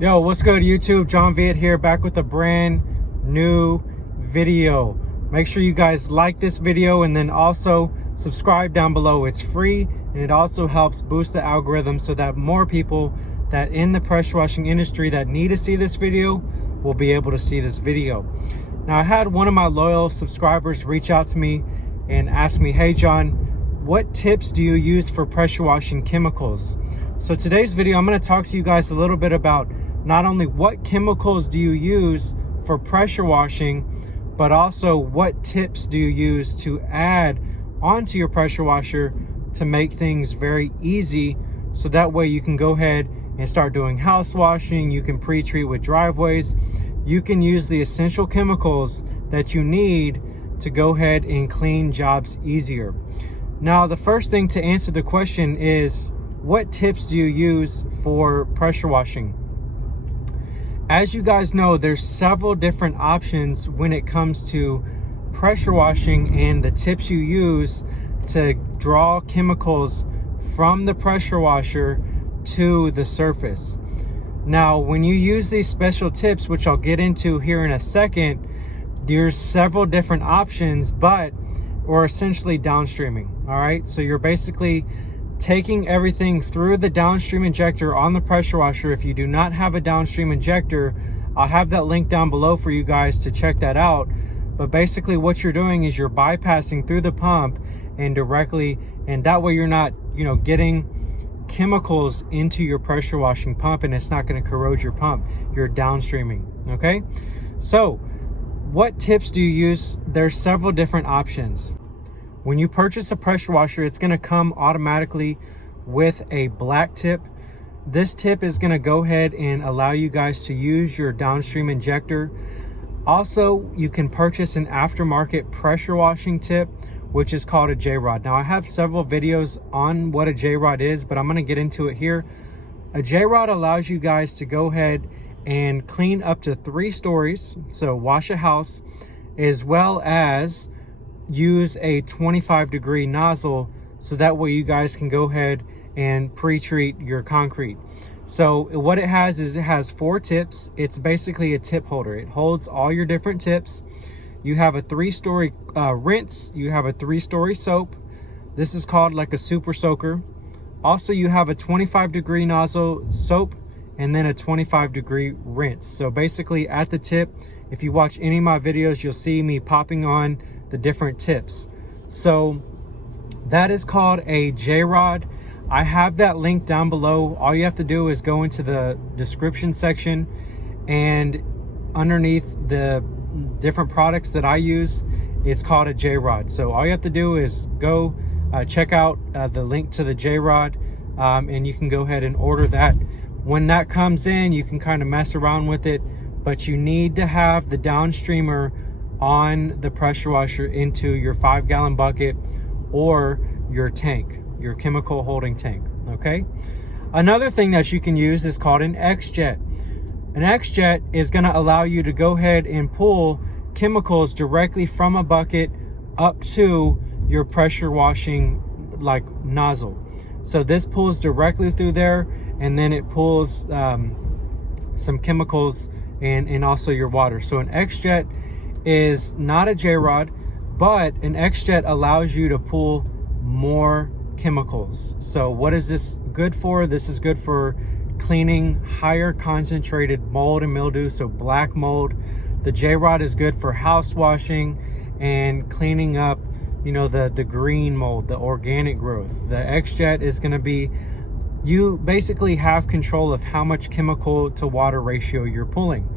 Yo, what's good YouTube? John Viet here, back with a brand new video. Make sure you guys like this video and then also subscribe down below. It's free and it also helps boost the algorithm so that more people that in the pressure washing industry that need to see this video will be able to see this video. Now, I had one of my loyal subscribers reach out to me and ask me, hey John, what tips do you use for pressure washing chemicals? So today's video, I'm going to talk to you guys a little bit about not only what chemicals do you use for pressure washing, but also what tips do you use to add onto your pressure washer to make things very easy, so that way you can go ahead and start doing house washing, you can pre-treat with driveways, you can use the essential chemicals that you need to go ahead and clean jobs easier. Now, the first thing to answer the question is, what tips do you use for pressure washing? As you guys know, there's several different options when it comes to pressure washing and the tips you use to draw chemicals from the pressure washer to the surface. Now, when you use these special tips, which I'll get into here in a second, there's several different options, or essentially downstreaming. All right, so you're basically taking everything through the downstream injector on the pressure washer. If you do not have a downstream injector, I'll have that link down below for you guys to check that out. But basically what you're doing is you're bypassing through the pump and directly, and that way you're not, getting chemicals into your pressure washing pump, and it's not going to corrode your pump. You're downstreaming. Okay, so what tips do you use? There's several different options. When you purchase a pressure washer, it's going to come automatically with a black tip. This tip is going to go ahead and allow you guys to use your downstream injector. Also, you can purchase an aftermarket pressure washing tip, which is called a J-rod. Now, I have several videos on what a J-rod is, but I'm going to get into it here. A J-rod allows you guys to go ahead and clean up to 3 stories, so wash a house, as well as use a 25-degree nozzle, so that way you guys can go ahead and pre-treat your concrete. So what it has is it has 4 tips. It's basically a tip holder. It holds all your different tips. You have a 3-story rinse. You have a 3-story soap. This is called like a super soaker. Also, you have a 25-degree nozzle soap and then a 25-degree rinse. So basically at the tip, if you watch any of my videos, you'll see me popping on the different tips. So that is called a J-rod. I have that link down below. All you have to do is go into the description section, and underneath the different products that I use, it's called a J-rod. So all you have to do is go check out the link to the J-rod, and you can go ahead and order that. When that comes in, you can kind of mess around with it, but you need to have the downstreamer on the pressure washer into your 5-gallon bucket or your tank, your chemical holding tank. Okay, another thing that you can use is called an Xjet. An Xjet is going to allow you to go ahead and pull chemicals directly from a bucket up to your pressure washing nozzle. So this pulls directly through there, and then it pulls some chemicals and also your water. So an Xjet is not a J-rod, but an Xjet allows you to pull more chemicals. So what is this good for? This is good for cleaning higher concentrated mold and mildew, so black mold. The J-rod is good for house washing and cleaning up, the green mold, the organic growth. The Xjet is going to be, you basically have control of how much chemical to water ratio you're pulling.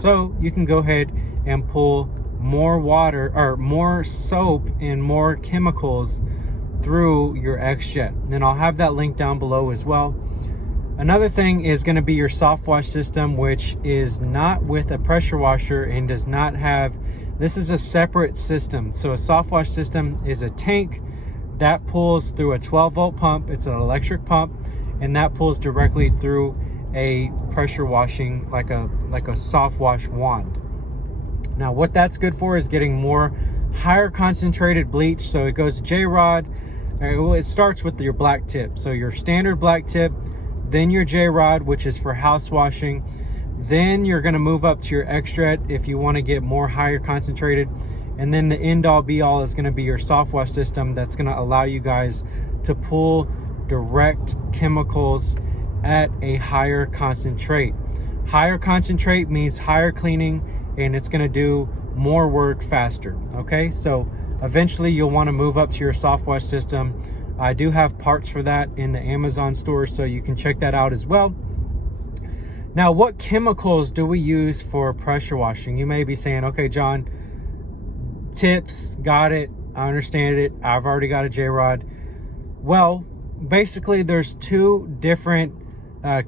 So you can go ahead and pull more water or more soap and more chemicals through your Xjet. And I'll have that link down below as well. Another thing is going to be your soft wash system, which is not with a pressure washer and does not have, this is a separate system. So a soft wash system is a tank that pulls through a 12-volt pump. It's an electric pump, and that pulls directly through a pressure washing, like a soft wash wand. Now what that's good for is getting more higher concentrated bleach. So it goes J-rod. Well, it starts with your black tip. So your standard black tip, then your J-rod, which is for house washing, Then you're going to move up to your Xjet if you want to get more higher concentrated. And then the end all be all is going to be your soft wash system that's going to allow you guys to pull direct chemicals at a higher concentrate. Higher concentrate means higher cleaning, and it's going to do more work faster. Okay, so eventually you'll want to move up to your soft wash system. I do have parts for that in the Amazon store, so you can check that out as well. Now, what chemicals do we use for pressure washing? You may be saying, okay, John, tips, got it, I understand it, I've already got a J-rod. Well, basically there's two different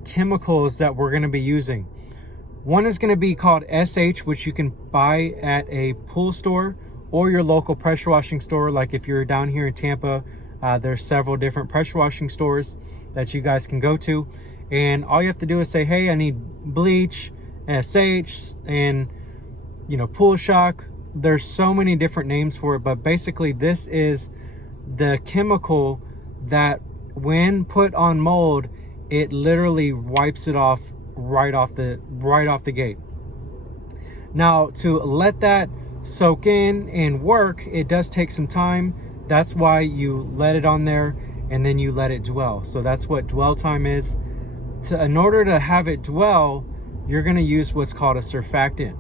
chemicals that we're going to be using. One is going to be called SH, which you can buy at a pool store or your local pressure washing store. Like if you're down here in Tampa, there's several different pressure washing stores that you guys can go to, and all you have to do is say, hey, I need bleach, SH, and pool shock. There's so many different names for it, but basically this is the chemical that when put on mold, it literally wipes it off right off the gate. Now, to let that soak in and work, it does take some time. That's why you let it on there and then you let it dwell. So that's what dwell time is. In order to have it dwell, you're going to use what's called a surfactant.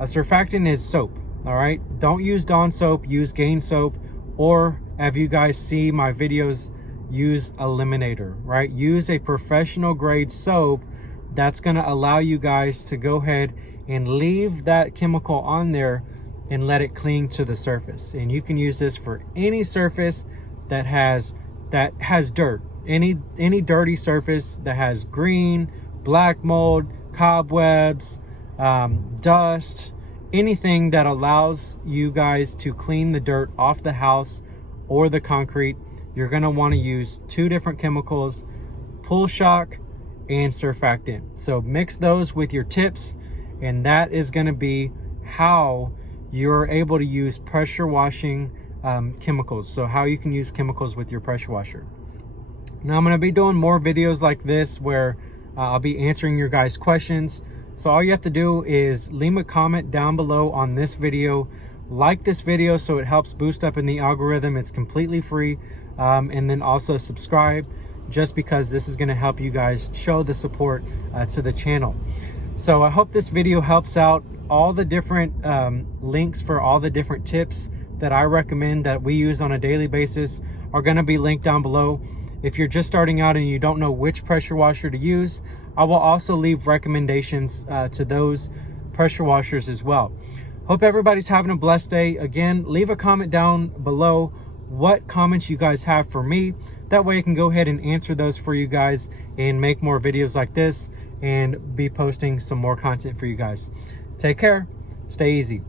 A surfactant is soap. All right, don't use Dawn soap, use Gain soap, or if you guys see my videos, use Eliminator, right? Use a professional grade soap that's going to allow you guys to go ahead and leave that chemical on there and let it cling to the surface. And you can use this for any surface that has dirt, any dirty surface that has green, black mold, cobwebs, dust, anything that allows you guys to clean the dirt off the house or the concrete. You're going to want to use two different chemicals, pool shock and surfactant. So mix those with your tips, and that is going to be how you're able to use pressure washing chemicals. So how you can use chemicals with your pressure washer. Now I'm going to be doing more videos like this where I'll be answering your guys' questions. So all you have to do is leave a comment down below on this video, like this video so it helps boost up in the algorithm. It's completely free. And then also subscribe, just because this is going to help you guys show the support to the channel. So I hope this video helps out. All the different links for all the different tips that I recommend that we use on a daily basis are going to be linked down below. If you're just starting out and you don't know which pressure washer to use, I will also leave recommendations to those pressure washers as well. Hope everybody's having a blessed day. Again, leave a comment down below what comments you guys have for me. That way I can go ahead and answer those for you guys and make more videos like this and be posting some more content for you guys. Take care. Stay easy.